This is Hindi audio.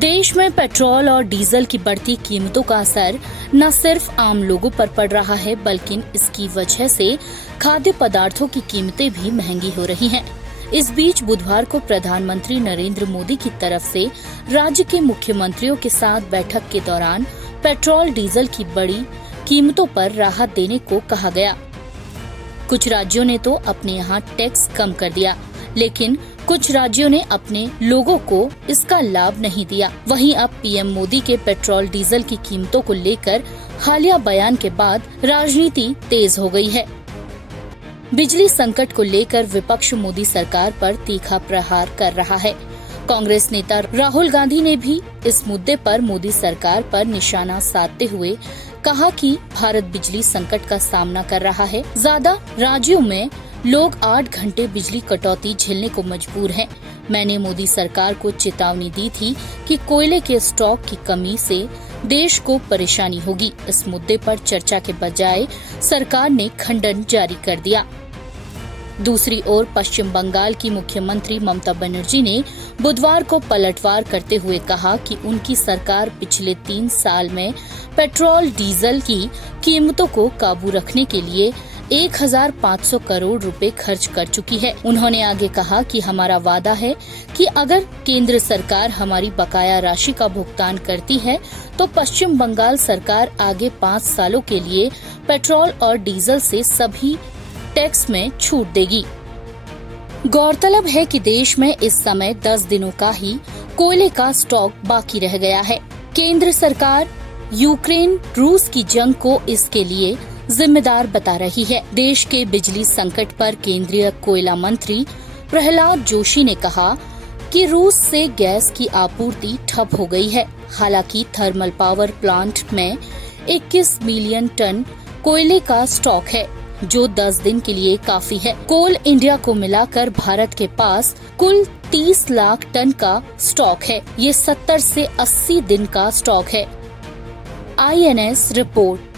देश में पेट्रोल और डीजल की बढ़ती कीमतों का असर न सिर्फ आम लोगों पर पड़ रहा है, बल्कि इसकी वजह से खाद्य पदार्थों की कीमतें भी महंगी हो रही हैं। इस बीच बुधवार को प्रधानमंत्री नरेंद्र मोदी की तरफ से राज्य के मुख्यमंत्रियों के साथ बैठक के दौरान पेट्रोल डीजल की बढ़ी कीमतों पर राहत देने को कहा गया। कुछ राज्यों ने तो अपने यहाँ टैक्स कम कर दिया, लेकिन कुछ राज्यों ने अपने लोगों को इसका लाभ नहीं दिया। वहीं अब पीएम मोदी के पेट्रोल डीजल की कीमतों को लेकर हालिया बयान के बाद राजनीति तेज हो गई है। बिजली संकट को लेकर विपक्ष मोदी सरकार पर तीखा प्रहार कर रहा है। कांग्रेस नेता राहुल गांधी ने भी इस मुद्दे पर मोदी सरकार पर निशाना साधते हुए कहा कि भारत बिजली संकट का सामना कर रहा है। ज्यादा राज्यों में लोग 8 घंटे बिजली कटौती झेलने को मजबूर हैं। मैंने मोदी सरकार को चेतावनी दी थी कि कोयले के स्टॉक की कमी से देश को परेशानी होगी। इस मुद्दे पर चर्चा के बजाय सरकार ने खंडन जारी कर दिया। दूसरी ओर पश्चिम बंगाल की मुख्यमंत्री ममता बनर्जी ने बुधवार को पलटवार करते हुए कहा कि उनकी सरकार पिछले 3 साल में पेट्रोल डीजल की कीमतों को काबू रखने के लिए 1500 करोड़ रुपए खर्च कर चुकी है। उन्होंने आगे कहा कि हमारा वादा है कि अगर केंद्र सरकार हमारी बकाया राशि का भुगतान करती है तो पश्चिम बंगाल सरकार आगे 5 सालों के लिए पेट्रोल और डीजल से सभी टैक्स में छूट देगी। गौरतलब है कि देश में इस समय 10 दिनों का ही कोयले का स्टॉक बाकी रह गया है। केंद्र सरकार यूक्रेन रूस की जंग को इसके लिए जिम्मेदार बता रही है। देश के बिजली संकट पर केंद्रीय कोयला मंत्री प्रहलाद जोशी ने कहा कि रूस से गैस की आपूर्ति ठप हो गई है। हालांकि थर्मल पावर प्लांट में 21 मिलियन टन कोयले का स्टॉक है, जो 10 दिन के लिए काफी है। कोल इंडिया को मिलाकर भारत के पास कुल 30 लाख टन का स्टॉक है। ये 70 से 80 दिन का स्टॉक है। INS report.